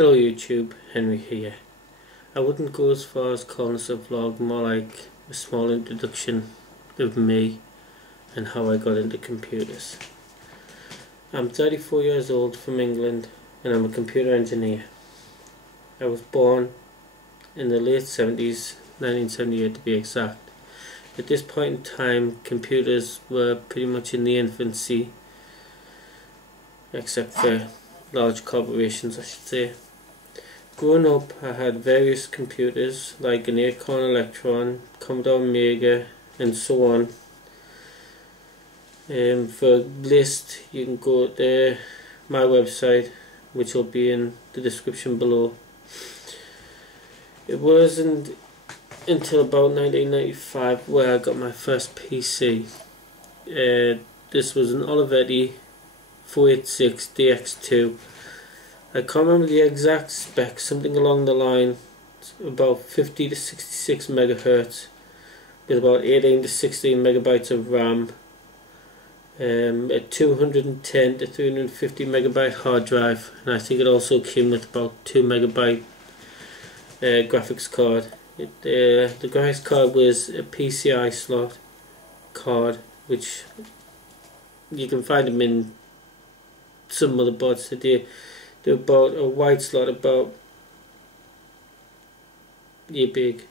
Hello YouTube, Henry here. I wouldn't go as far as calling this a vlog, more like a small introduction of me and how I got into computers. I'm 34 years old from England and I'm a computer engineer. I was born in the late 70s, 1978 to be exact. At this point in time, computers were pretty much in the infancy, except for large corporations, I should say. Growing up, I had various computers like an Acorn Electron, Commodore Amiga, and so on. For a list, you can go to my website, which will be in the description below. It wasn't until about 1995 where I got my first PC. This was an Olivetti 486 DX2. I can't remember the exact spec, something along the line about 50 to 66 megahertz with about 18 to 16 megabytes of RAM, a 210 to 350 megabyte hard drive, and I think it also came with about 2 megabyte graphics card. The graphics card was a PCI slot card, which you can find them in some motherboards today. They're about a wide slot, about yay big.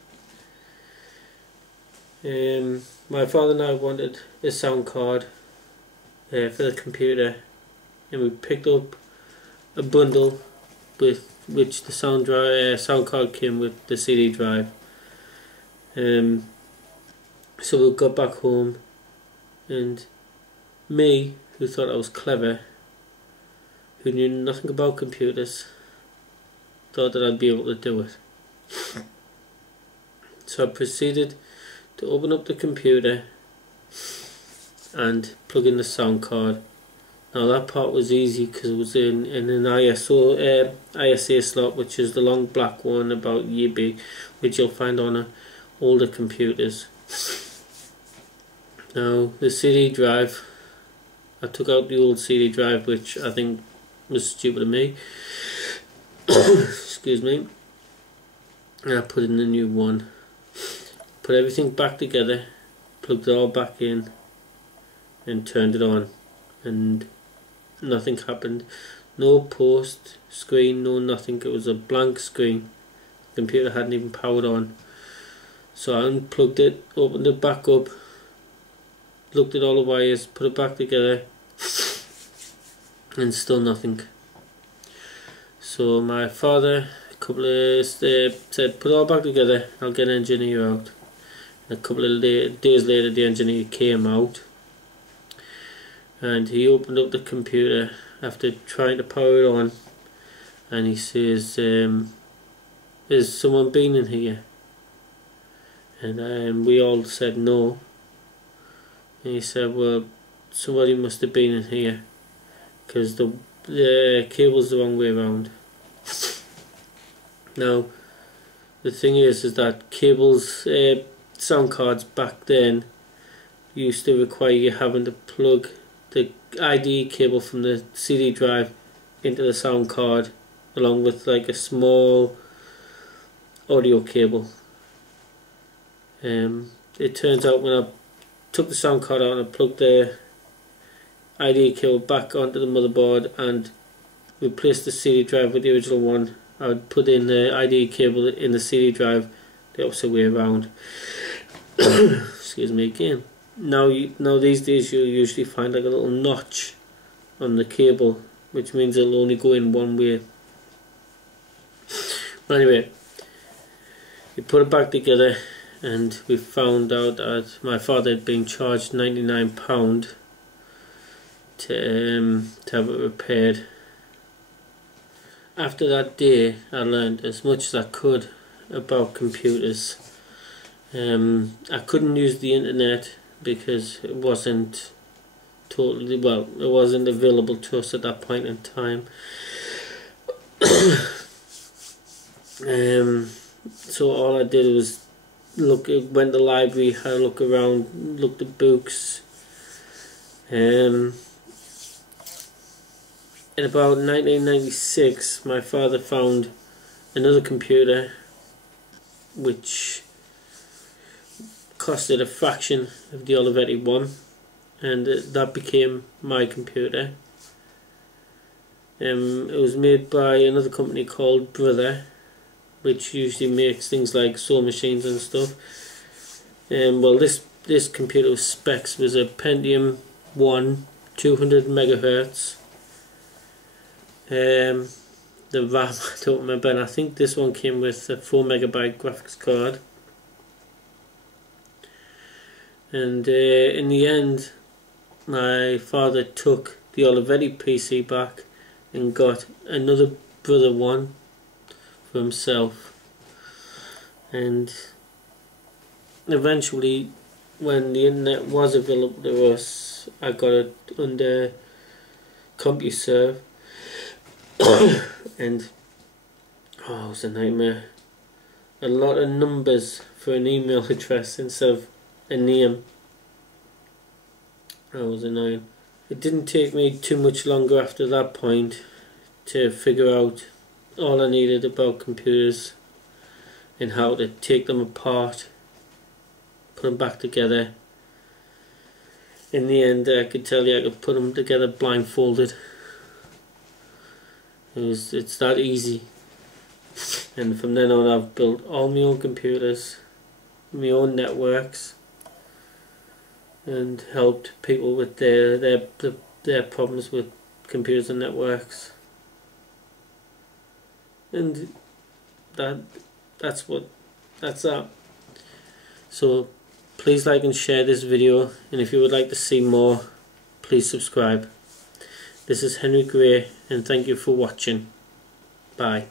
My father and I wanted a sound card for the computer, and we picked up a bundle with which the sound card came with the CD drive. So we got back home, and me, who thought I was clever, who knew nothing about computers, thought that I'd be able to do it. So I proceeded to open up the computer and plug in the sound card. Now that part was easy because it was in an ISA slot, which is the long black one about yay big, which you'll find on older computers. Now the CD drive, I took out the old CD drive, which I think was stupid of me. Excuse me. And I put in the new one. Put everything back together, plugged it all back in, and turned it on. And nothing happened. No post screen, no nothing. It was a blank screen. The computer hadn't even powered on. So I unplugged it, opened it back up, looked at all the wires, put it back together, and still nothing. So my father said, put it all back together, I'll get an engineer out. And a couple of days later the engineer came out, and he opened up the computer after trying to power it on, and he says, has someone been in here? And we all said no. And he said, well, somebody must have been in here, because the cable's the wrong way around. Now the thing is that cables, sound cards back then used to require you having to plug the ID cable from the CD drive into the sound card, along with like a small audio cable. It turns out when I took the sound card out and I plugged the ID cable back onto the motherboard and replaced the CD drive with the original one, I would put in the ID cable in the CD drive the opposite way around. Excuse me again. Now these days you'll usually find like a little notch on the cable, which means it'll only go in one way. But anyway, we put it back together, and we found out that my father had been charged £99 to have it repaired. After that day I learned as much as I could about computers. I couldn't use the internet because it wasn't it wasn't available to us at that point in time. So all I did was went to the library, had a look around, looked at books, in about 1996 my father found another computer which costed a fraction of the Olivetti one, and that became my computer. It was made by another company called Brother, which usually makes things like sewing machines and stuff. Well, this computer specs was a Pentium 1 200 megahertz. The RAM I don't remember, and I think this one came with a 4 megabyte graphics card. And in the end, my father took the Olivetti PC back and got another Brother one for himself. And eventually, when the internet was available to us, I got it under CompuServe. And oh, it was a nightmare. A lot of numbers for an email address instead of a name. That was annoying. It didn't take me too much longer after that point to figure out all I needed about computers and how to take them apart, put them back together. In the end, I could tell you I could put them together blindfolded. It's that easy. And from then on I've built all my own computers, my own networks, and helped people with their problems with computers and networks. And that's that. So please like and share this video, and if you would like to see more, please subscribe. This is Henry Gray, and thank you for watching. Bye.